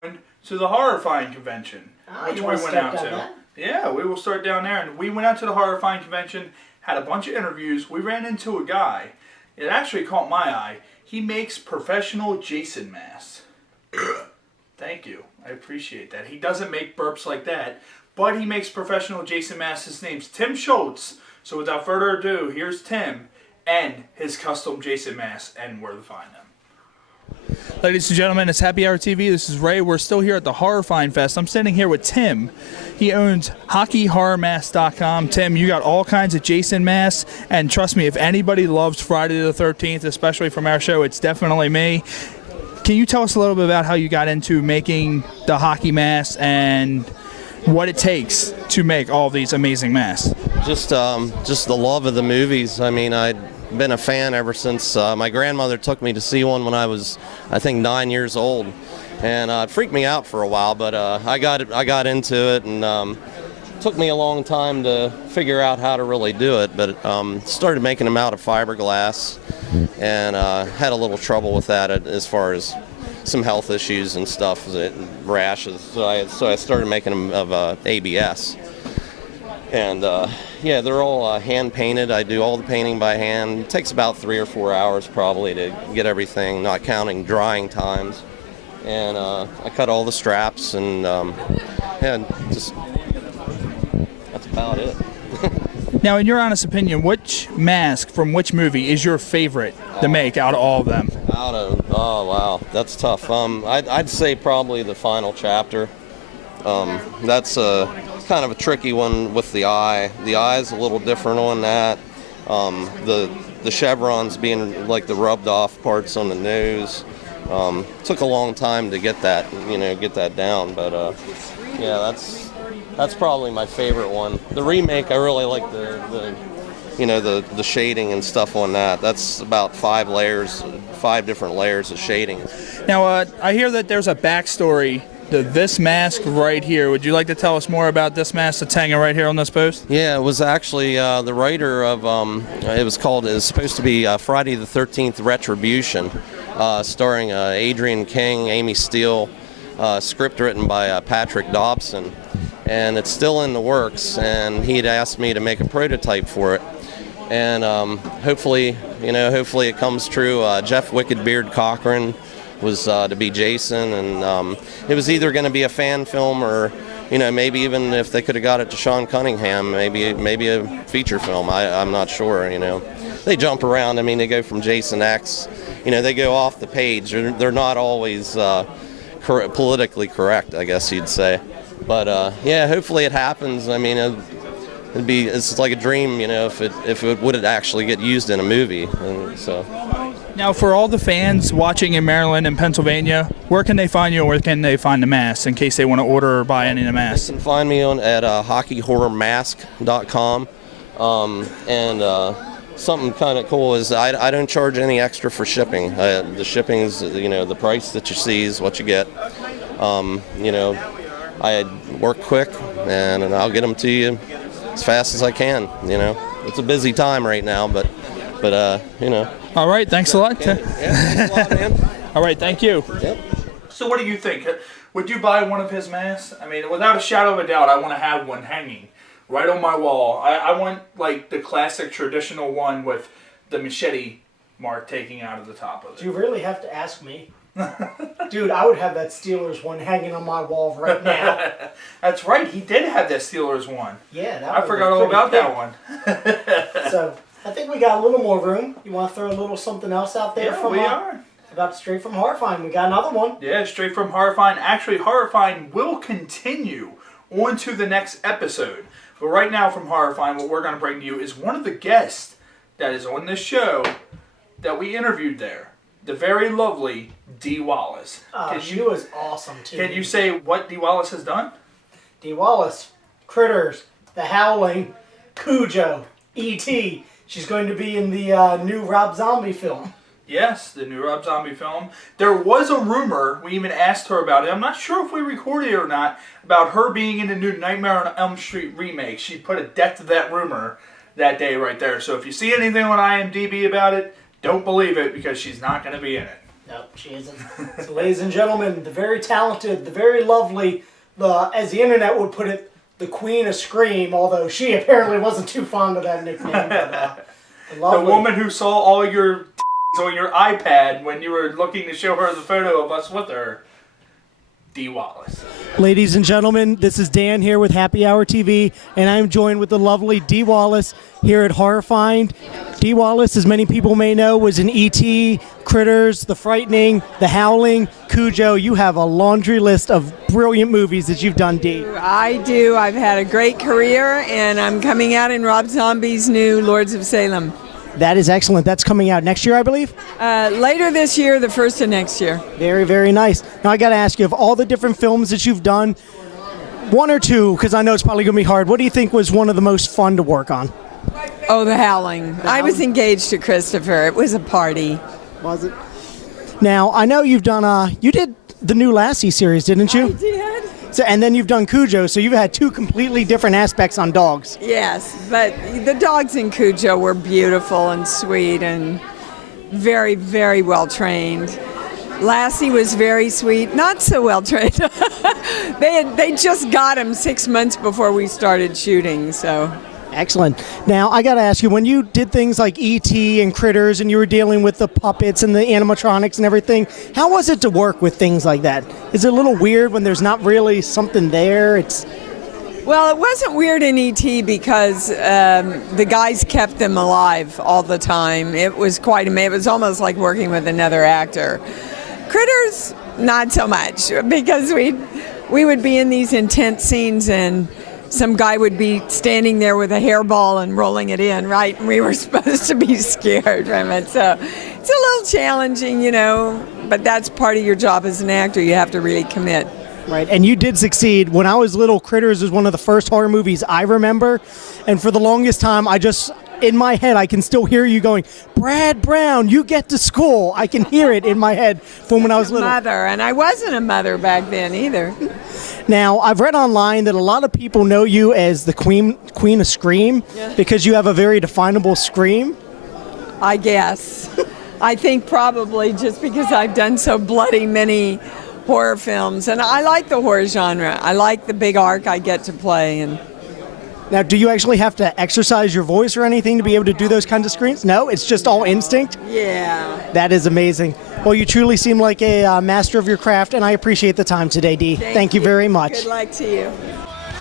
to the Horrifying Convention, which you we wanna went start out down to. that? Yeah, we will start down there. And we went out to the Horrifying Convention, had a bunch of interviews. We ran into a guy. It actually caught my eye. He makes professional Jason masks. Thank you. I appreciate that. He doesn't make burps like that, but he makes professional Jason masks. His name's Tim Schultz. So without further ado, here's Tim and his custom Jason masks and where to find them. Ladies and gentlemen, it's Happy Hour TV. This is Ray. We're still here at the Horrifying Fest. I'm sitting here with Tim. He owns HockeyHorrorMasks.com. Tim, you got all kinds of Jason masks, and trust me, if anybody loves Friday the 13th, especially from our show, it's definitely me. Can you tell us a little bit about how you got into making the hockey masks and what it takes to make all these amazing masks? Just the love of the movies. I mean, I'd been a fan ever since my grandmother took me to see one when I was, I think, 9 years old, and it freaked me out for a while. But I got into it, and took me a long time to figure out how to really do it. But started making them out of fiberglass, and had a little trouble with that as far as some health issues and stuff, rashes. So I started making them of ABS. And yeah, they're all hand painted. I do all the painting by hand. It takes about 3 or 4 hours probably to get everything, not counting drying times. And I cut all the straps, and yeah, just that's about it. Now, in your honest opinion, which mask from which movie is your favorite to make out of all of them? Oh wow, that's tough. I'd say probably the final chapter. That's kind of a tricky one with the eye. The eye's a little different on that. The chevrons being like the rubbed off parts on the nose. Took a long time to get that, get that down. But yeah, that's probably my favorite one. The remake, I really like the shading and stuff on that. That's about 5 different layers of shading. Now, I hear that there's a backstory to this mask right here. Would you like to tell us more about this mask that's hanging right here on this post? Yeah, it was actually the writer of, it's supposed to be Friday the 13th Retribution, starring Adrian King, Amy Steele, script written by Patrick Dobson. And it's still in the works, and he'd asked me to make a prototype for it. And hopefully it comes true. Jeff Wickedbeard Cochran was to be Jason, and it was either going to be a fan film or, maybe even if they could have got it to Sean Cunningham, maybe a feature film. I'm not sure. They jump around. I mean, they go from Jason X. They go off the page. They're not always politically correct, I guess you'd say. But yeah, hopefully it happens. I mean, it's like a dream, if it would actually get used in a movie. And so. Now, for all the fans watching in Maryland and Pennsylvania, where can they find you, or where can they find the masks in case they want to order or buy any of the masks? They can find me at HockeyHorrorMask.com. And something kind of cool is I don't charge any extra for shipping. The shipping is, the price that you see is what you get. I work quick, and I'll get them to you as fast as I can. It's a busy time right now, but. All right, thanks a lot. Yeah, thanks a lot, man. All right, thank you. Yep. So what do you think? Would you buy one of his masks? I mean, without a shadow of a doubt, I want to have one hanging right on my wall. I want, like, the classic traditional one with the machete mark taking out of the top of it. Do you really have to ask me? Dude, I would have that Steelers one hanging on my wall right now. That's right, he did have that Steelers one. Yeah, that I forgot all about that one. So, I think we got a little more room. You want to throw a little something else out there? Yeah, we are. About straight from Horrifying. We got another one. Yeah, straight from Horrifying. Actually, Horrifying will continue on to the next episode. But right now from Horrifying, what we're going to bring to you is one of the guests that is on this show that we interviewed there. The very lovely Dee Wallace. She was awesome, too. Can you say what Dee Wallace has done? Dee Wallace, Critters, The Howling, Cujo, E.T., she's going to be in the new Rob Zombie film. Yes, the new Rob Zombie film. There was a rumor, we even asked her about it, I'm not sure if we recorded it or not, about her being in the new Nightmare on Elm Street remake. She put a death to that rumor that day right there. So if you see anything on IMDb about it, don't believe it because she's not going to be in it. Nope, she isn't. So, ladies and gentlemen, the very talented, the very lovely, as the internet would put it, the Queen of Scream, although she apparently wasn't too fond of that nickname. But, the woman who saw all your on your iPad when you were looking to show her the photo of us with her, Dee Wallace. Ladies and gentlemen, this is Dan here with Happy Hour TV, and I'm joined with the lovely Dee Wallace here at Horrifying. Dee Wallace, as many people may know, was in E.T., Critters, The Frightening, The Howling, Cujo. You have a laundry list of brilliant movies that you've done, Dee. I do. I've had a great career, and I'm coming out in Rob Zombie's new Lords of Salem. That is excellent. That's coming out next year, I believe? Later this year, the first of next year. Very, very nice. Now, I got to ask you, of all the different films that you've done, one or two, because I know it's probably going to be hard, what do you think was one of the most fun to work on? Oh, The Howling. I was engaged to Christopher. It was a party. Was it? Now, I know you've done, you did the new Lassie series, didn't you? I did. So, and then you've done Cujo, so you've had two completely different aspects on dogs. Yes, but the dogs in Cujo were beautiful and sweet and very, very well trained. Lassie was very sweet, not so well trained. They just got him 6 months before we started shooting, so. Excellent. Now, I got to ask you, when you did things like E.T. and Critters and you were dealing with the puppets and the animatronics and everything, how was it to work with things like that? Is it a little weird when there's not really something there? Well, it wasn't weird in E.T. because the guys kept them alive all the time. It was quite amazing. It was almost like working with another actor. Critters, not so much, because we would be in these intense scenes and some guy would be standing there with a hairball and rolling it in, right? And we were supposed to be scared from it. So it's a little challenging, but that's part of your job as an actor. You have to really commit. Right, and you did succeed. When I was little, Critters was one of the first horror movies I remember. And for the longest time, in my head, I can still hear you going, Brad Brown, you get to school. I can hear it in my head from when I was little. Mother, and I wasn't a mother back then either. Now, I've read online that a lot of people know you as the Queen of Scream because you have a very definable scream. I guess. I think probably just because I've done so bloody many horror films. And I like the horror genre. I like the big arc I get to play. And now, do you actually have to exercise your voice or anything to be able to do those kinds of screams? No? It's just all instinct? Yeah. That is amazing. Well, you truly seem like a master of your craft, and I appreciate the time today, Dee. Thank you very much. Good luck to you.